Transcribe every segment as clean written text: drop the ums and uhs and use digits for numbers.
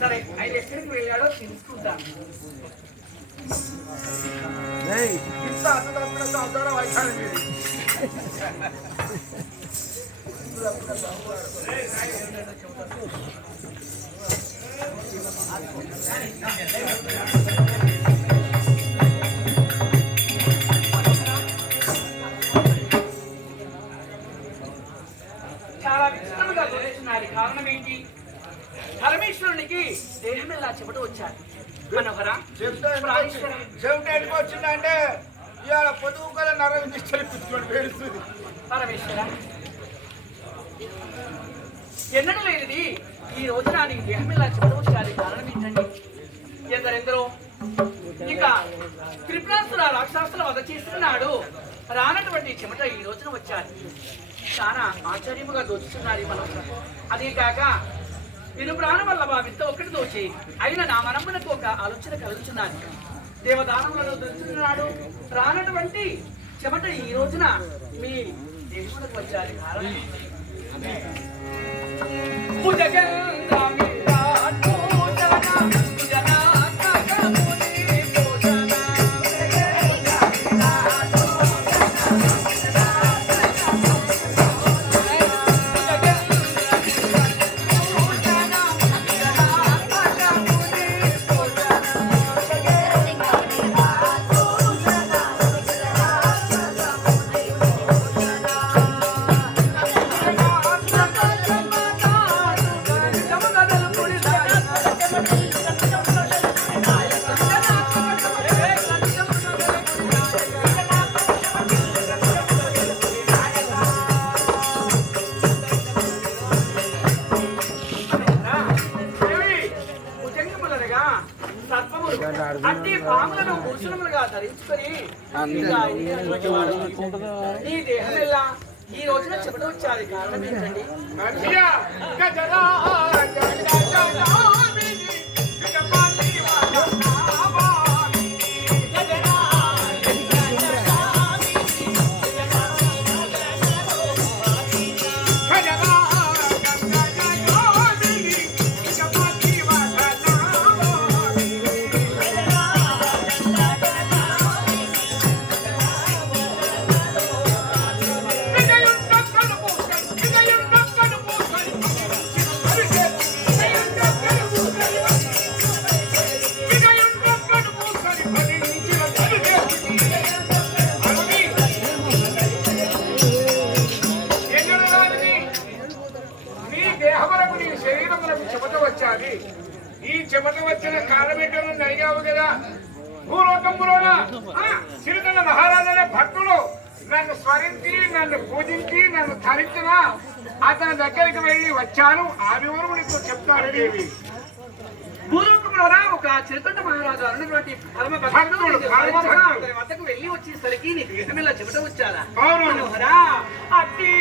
సరే ఆయన ఎక్కడికి వెళ్ళాడో తెలుసుకుంటాను. ఇంత అర్థం సంవత్సరం వైశాలి చాలా విచిత్రంగా దొరుకుతున్నారు. కారణం ఏంటి? పరమేశ్వరునికి దేహం ఎలా చెమట వచ్చారు. మనోహర చెవిటి వచ్చిందంటే ఇవాళ పొదుగు కల నరం కూర్చొని పేరుస్తుంది. పరమేశ్వర ఎన్నడూ లేనిది ఈ రోజు నీకు దేహం ఎలా చెమట వచ్చారు. కారణం ఏంటండి? ఎందరెందరో ఇక త్రిపురాసుర రాక్షసుల వధ చేస్తున్నాడు. రానటువంటి చెమట ఈ రోజున వచ్చారు. చాలా ఆశ్చర్యముగా దోచుతున్నారు మనం. అదే కాక నేను ప్రాణం వల్ల భావితో ఒకటి దోచి అయినా నా మనమ్మనకు ఒక ఆలోచన కలుగుతున్నాను. దేవదానములను దొరుకుతున్నాడు. రానటువంటి చెమట ఈ రోజున మీ దేశములకు వచ్చారు. అట్టి పాములను భూషణములుగా ధరించుకొని నీ దేహం ఎలా ఈ రోజున చెమట వచ్చారు. కారణం ఏంటండి? ఈ చెమట వచ్చిన కాలబెట్టను నడిగావు కదా. భూలోకంలోన సిరితల మహారాజు భక్తులు నన్ను స్మరించి నన్ను పూజించి నన్ను ధరించిన అతని దగ్గరికి వెళ్ళి వచ్చాను. ఆ వివరము నీకు చెప్తాను. దేవి భూలోకంలోన ఒక చిరుతొండ మహారాజు అన్నటువంటి పరమ భక్తుడు వద్దకు వెళ్ళి వచ్చేసరికి నీ దేహం ఇలా చెమట వచ్చారా? మనోహరా అట్టి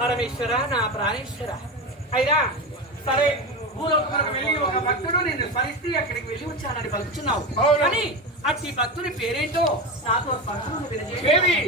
పరమేశ్వర నా ప్రాణేశ్వర అయినా సరే భూలోకములకు వెళ్ళి ఒక భక్తుడు నిన్ను స్మరిస్తే అక్కడికి వెళ్ళి వచ్చానని పలుకుతున్నావు. కానీ అట్టి భక్తుని పేరేంటో నాతో స్పష్టంగా వినజేయి.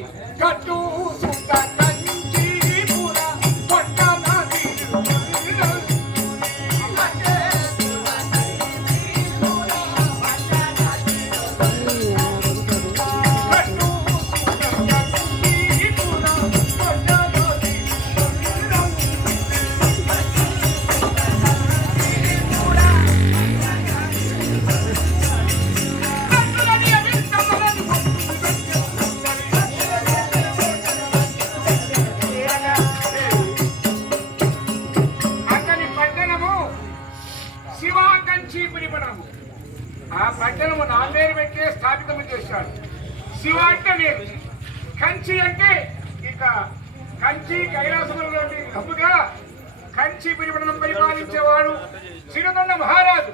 ఆ పట్టణము నాలుగేరు పెట్టే స్థాపితము చేశాడు. శివ అంటే నేను, కంచి అంటే ఇక కంచి కైలాసములలోని హబ్బుగా కంచి పరిపణం పరిపాలించేవాడు చిరుదొండ మహారాజు.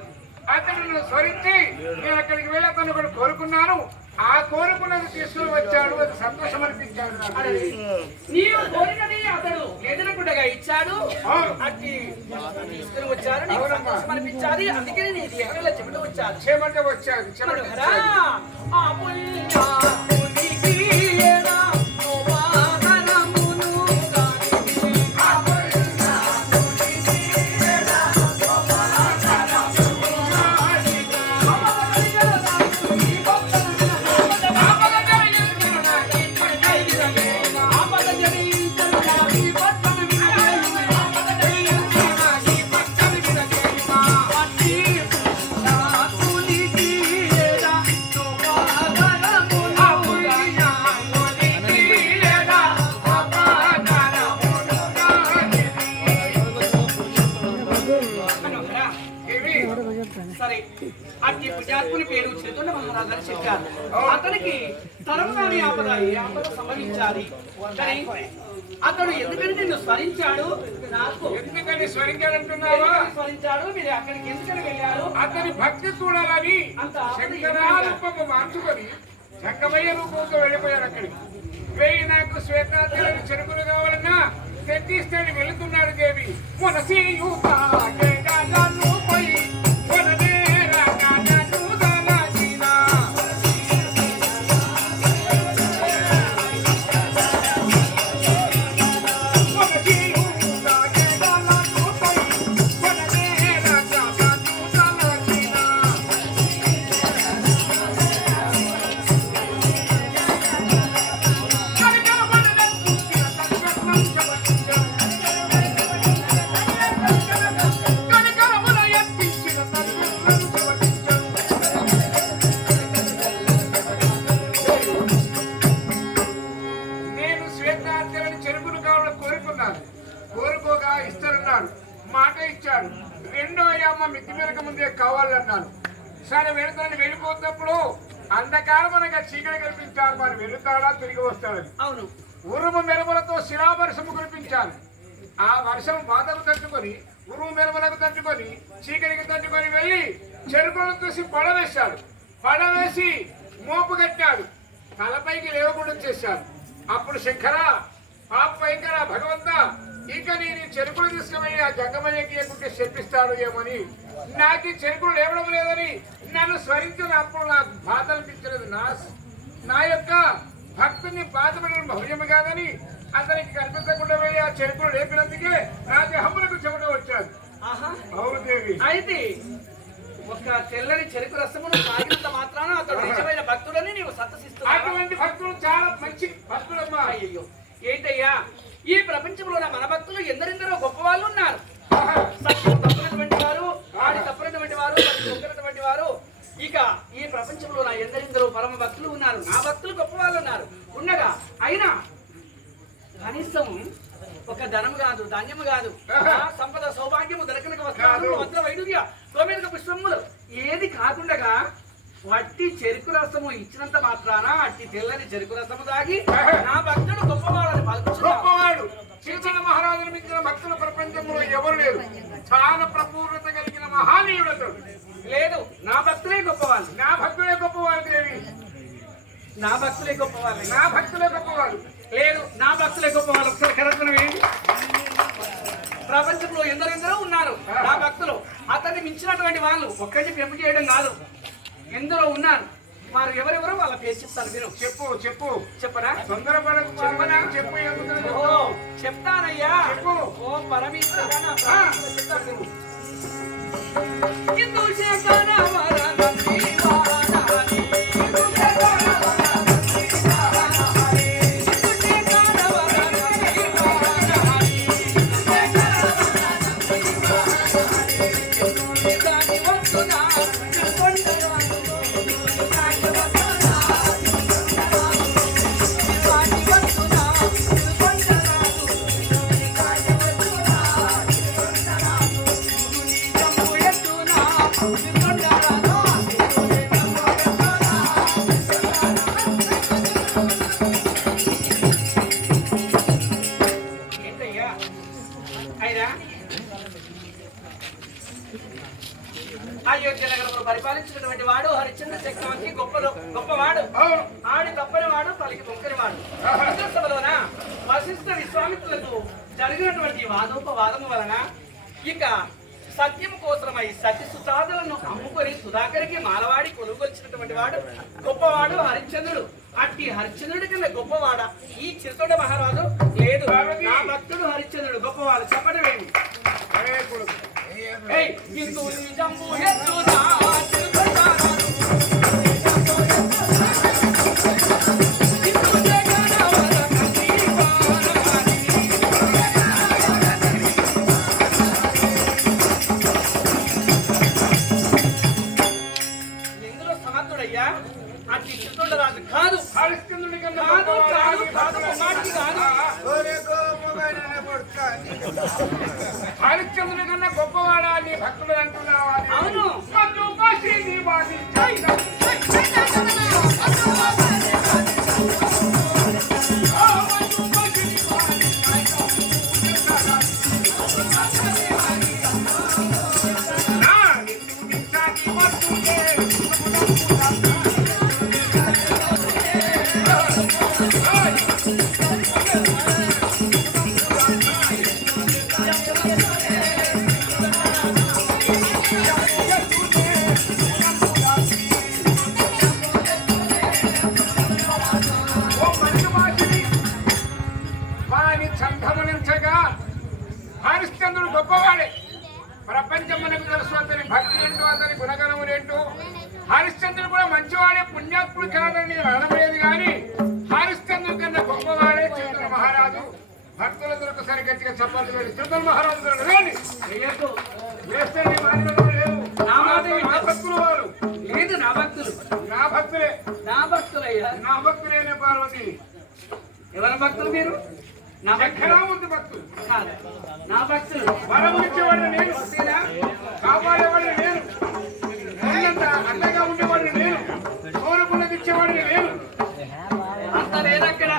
అతను నన్ను స్మరించి నేను అక్కడికి వెళ్ళి అతను ఒకటి కోరుకున్నాను. ఆ కోరుకున్నది తీసుకుని వచ్చాడు. అది సంతోషం అనిపించాడు నాకు. నీవు కోరినది అతడు ఎదురకుండగా ఇచ్చాడు. అట్టి తీసుకుని వచ్చారు. నీకు సంతోషం అనిపించాలి. అందుకని నీ దేహంలో చెమట వచ్చాడు. చెమట వచ్చాడు. చెమట సరే, అట్టి పుణ్యాత్ముని పేరు చైతన్య మహారాజు చెప్పారు. అతనికి తరముగాని ఆపద ఏ ఆపద సంభవించాలి. కానీ అతడు ఎందుకని నిన్ను స్మరించాడు? నాకు ఎందుకని స్మరించాడంటున్నావా? స్మరించాడు. మీరు అక్కడికి ఎందుకని వెళ్ళారు? అతని భక్తి చూడాలని శంకరారూపము మార్చుకొని జంగమయ్య రూపంతో వెళ్ళిపోయారు అక్కడికి. వేయి నాకు శ్వేతాదేవి చెరుకులు కావాలన్నా తెచ్చిస్తాడు. వెళుతున్నాడు దేవి. మనసి కోరుకోగా ఇస్తానన్నాడు. మాట ఇచ్చాడు. రెండో అమ్మ మిత్తి పెరక ముందే కావాలన్నాను. సరే వెళుతాను. వెళ్ళిపోతున్నప్పుడు అంధకారమనగా చీకటి కల్పించారు. మరి వెళుతాడా తిరిగి వస్తాడని. అవును. ఉరుము మెరుపులతో శిలావర్షము కురిపించాను. ఆ వర్షం బాధకు తట్టుకొని ఉరుము మెరుపులకు తట్టుకొని చీకటికి తట్టుకొని వెళ్ళి చెరుకులను చూసి పడవేశాడు. పడవేసి మోపు కట్టాడు. తలపైకి లేవకుండా చేశాడు. అప్పుడు శంకర పాప భయంకర భగవంత, ఇక నేను చెరుకులు తీసుకువెళ్ళి ఆ జంగమయ్యకి ఎక్కుంటే చెప్పిస్తాడు ఏమని. నాకు ఈ చెరుకులు లేవడం లేదని నన్ను స్మరించినప్పుడు నాకు బాధ అనిపించలేదు. నా యొక్క భక్తుని బాధపడడం భవ్యము కాదని అతనికి కనిపించకుండా వెళ్ళి ఆ చెరుకులు లేపినందుకే నా దేహములకు చెమట వచ్చాడు. అవును దేవి. అయితే ఒక తెల్లని చెరుకు రసమును తాగినంత మాత్రాన అతడు నిజమైన భక్తుడని నీవు సంతసిస్తున్నావు. అటువంటి భక్తులు చాలా మంచి భక్తులమ్మా. అయ్యో ఏంటయ్యా, ఈ ప్రపంచంలో మన భక్తులు ఎందరెందరో గొప్ప వాళ్ళు ఉన్నారు. తప్పినటువంటి వారు, ఆడి తప్పినటువంటి వారు, దొంగనటువంటి వారు. ఇక ఈ ప్రపంచంలో నా ఎందరెందరో పరమ భక్తులు ఉన్నారు. నా భక్తులు గొప్ప వాళ్ళు ఉన్నారు. ఉండగా అయినా కనీసం ఒక ధనము కాదు, ధాన్యము కాదు, సంపద సౌభాగ్యము దొరకనక వస్త్రాలు, వస్త్ర వైడుర్య, గోమేధిక పుష్పములు ఏది కాకుండా వట్టి చెరుకు రసము ఇచ్చినంత మాత్రాన అట్టి తెల్లని చెరుకు రసము తాగి నా భక్తుడు గొప్పవాడని గొప్పవాడు. చైతన్య మహారాజును మించిన భక్తుల ప్రపంచంలో ఎవరు లేరు. చాలా ప్రపూర్ణత కలిగిన మహానీయుడు లేదు. నా భక్తులే గొప్పవాళ్ళు. నా భక్తులే గొప్పవాళ్ళు దేవి. నా భక్తులే గొప్పవాళ్ళు. నా భక్తులే గొప్పవాళ్ళు. లేదు, నా భక్తులే గొప్పవాళ్ళు. ఒకసారి కరెక్ట్ ఏంటి? ప్రపంచంలో ఎందరెందరో ఉన్నారు నా భక్తులు. అతన్ని మించినటువంటి వాళ్ళు ఒక్కటి పెంపు చేయడం కాదు, ఎందరో ఉన్నారు. వారు ఎవరెవరో వాళ్ళ పేరు చెప్తాను. మీరు చెప్పు చెప్పు. చెప్పరా? తొందరపడకు. చెప్పనా? చెప్పు. చెప్తానయ్యా. చెప్పు. ఓ పరమేశ్వర చెప్తాను. Don't చేసినటువంటి వాడు హరిశ్చంద్ర చక్రవర్తి గొప్పవాడు. అవును. ఆడి తప్పని వాడు తలకి మొక్కని వాడు. సభలోన వశిష్ఠ విశ్వామిత్రులకు జరిగినటువంటి వాదోపవాదము వలన ఇక సత్యం కోసమై సత్య సుసాదులను అమ్ముకొని సుధాకరికి మాలవాడి కొనుగొల్చినటువంటి వాడు గొప్పవాడు హరిశ్చంద్రుడు. అట్టి హరిశ్చంద్రుడి కింద గొప్పవాడ ఈ చిరుతొండ మహారాజు లేదు. నా భక్తుడు హరిశ్చంద్రుడు గొప్పవాడు. చెప్పడమేమి ఇందులో సమర్థుడయ్యా అట్టి చిరుతొండరాజు కాదు. హరిశ్చంద్రుడి కన్నా కాదు కాదు కాదు మాటికి కాదు. హరిశ్చంద్రుడి కన్నా గొప్పవాడా నీ భక్తుడు అంటున్నావా? అవును. హరిశ్చంద్రుడు గొప్పవాడే. ప్రపంచం మనకు తెలుసు అతని భక్తి ఏంటో, అతని గుణగణములేంటో. హరిశ్చంద్రుడు కూడా మంచివాడే, పుణ్యాత్ముడు కాదని నేను అనలేదు. కానీ హరిశ్చంద్రుడి కన్నా గొప్పవాడే చిరుతొండ మహారాజు. భక్తుల దొరకు సరి గట్టిగా చెప్పాలి. చిరుతొండ మహారాజు వేస్తే నీ మాటలు లేవు. నా భక్తులు వారు లేదు. నా భక్తులు నా భక్తులే. నా భక్తులయ్యా. నా భక్తులేనే పార్వతి. ఎవరి భక్తులు మీరు? నా చక్రాముద్ది భక్తులు కాదు. నా భక్తులు వరం ఇచ్చేవాడిని నేను, కాపాడేవాడిని నేను, అండగా ఉండేవాడిని నేను, కోరుకున్నది ఇచ్చేవాడిని నేను. అంత లేదక్కడ.